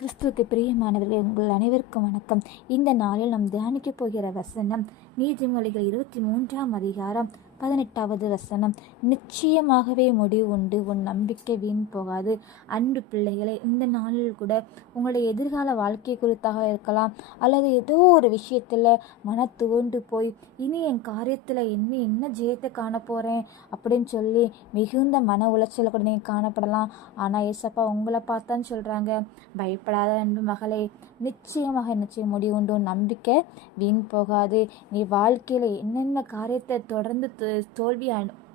கிறிஸ்துவுக்கு பிரியமானவர்களே, உங்கள் அனைவருக்கும் வணக்கம். இந்த நாளில் நாம் தியானிக்க போகிற வசனம் நீதிமொழிகள் 23ஆம் அதிகாரம் 18வது வசனம். நிச்சயமாகவே முடிவு உண்டு, உன் நம்பிக்கை வீண் போகாது. அன்பு பிள்ளைகளை, இந்த நாளில் கூட உங்களுடைய எதிர்கால வாழ்க்கை குறித்தாக இருக்கலாம், அல்லது ஏதோ ஒரு விஷயத்தில் மன துவண்டு போய் இனி என் காரியத்தில் என்ன ஜெயத்தை காண போகிறேன் அப்படின்னு சொல்லி மிகுந்த மன உளைச்சலை கூட நீங்கள் காணப்படலாம். ஆனால் ஏசப்பா உங்களை பார்த்தான்னு சொல்கிறாங்க, பயப்படாத அன்பு மகளே, நிச்சயம் முடிவு உண்டு, நம்பிக்கை வீண் போகாது. நீ வாழ்க்கையில் என்னென்ன காரியத்தை தொடர்ந்து தோல்வி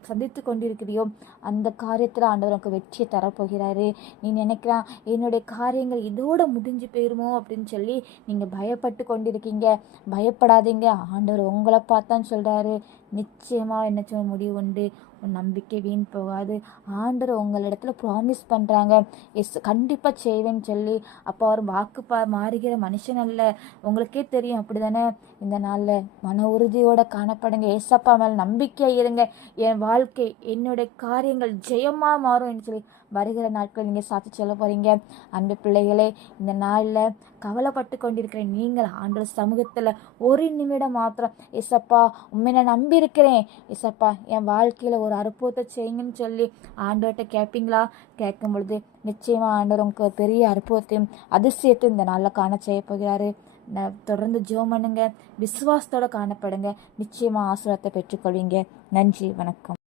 சந்தித்து கொண்டிருக்கிறியோ அந்த காரியத்தில் ஆண்டவர் உனக்கு வெற்றியை தரப்போகிறாரு. நீ நினைக்கிறான் என்னுடைய காரியங்கள் இதோட முடிஞ்சு போயிருமோ அப்படின்னு சொல்லி நீங்கள் பயப்பட்டு கொண்டிருக்கீங்க. பயப்படாதீங்க, ஆண்டவர் உங்களை பார்த்தான்னு சொல்கிறாரு. நிச்சயமாக என்ன முடிவு உண்டு, உன் நம்பிக்கை வீண் போகாது. ஆண்டவர் உங்களிடத்துல ப்ராமிஸ் பண்ணுறாங்க, கண்டிப்பாக செய்வேன்னு சொல்லி. அப்போ அவர் வாக்கு மாறுகிற மனுஷன் அல்ல, உங்களுக்கே தெரியும் அப்படி தானே. இந்த நாளில் மன உறுதியோட காணப்படுங்க, ஏசப்பா மேலே நம்பிக்கையாக இருங்க. என் வாழ்க்கை என்னுடைய காரியங்கள் ஜெயமாக மாறும் சொல்லி வருகிற நாட்கள் நீங்கள் சாட்சி சொல்ல போகிறீங்க. அன்பு பிள்ளைகளே, இந்த நாளில் கவலைப்பட்டு கொண்டிருக்கிற நீங்கள் ஆண்டவர் சமூகத்தில் ஒரு நிமிடம் மாத்திரம், ஏசப்பா உண்மை நான் நம்பியிருக்கிறேன், ஏசப்பா என் வாழ்க்கையில் ஒரு அற்புதத்தை செய்யுங்கன்னு சொல்லி ஆண்டவர்கிட்ட கேட்பீங்களா? கேட்கும் பொழுது நிச்சயமாக ஆண்டவர் உங்களுக்கு ஒரு பெரிய அற்புதத்தையும் அதிசயத்தையும் இந்த நாளில் காண செய்ய போகிறாரு. தொடர்ந்து ஜெபம் பண்ணுங்க, விசுவாசத்தோடு காணப்படுங்க, நிச்சயமாக ஆசீர்வாதத்தை பெற்றுக்கொள்வீங்க. நன்றி, வணக்கம்.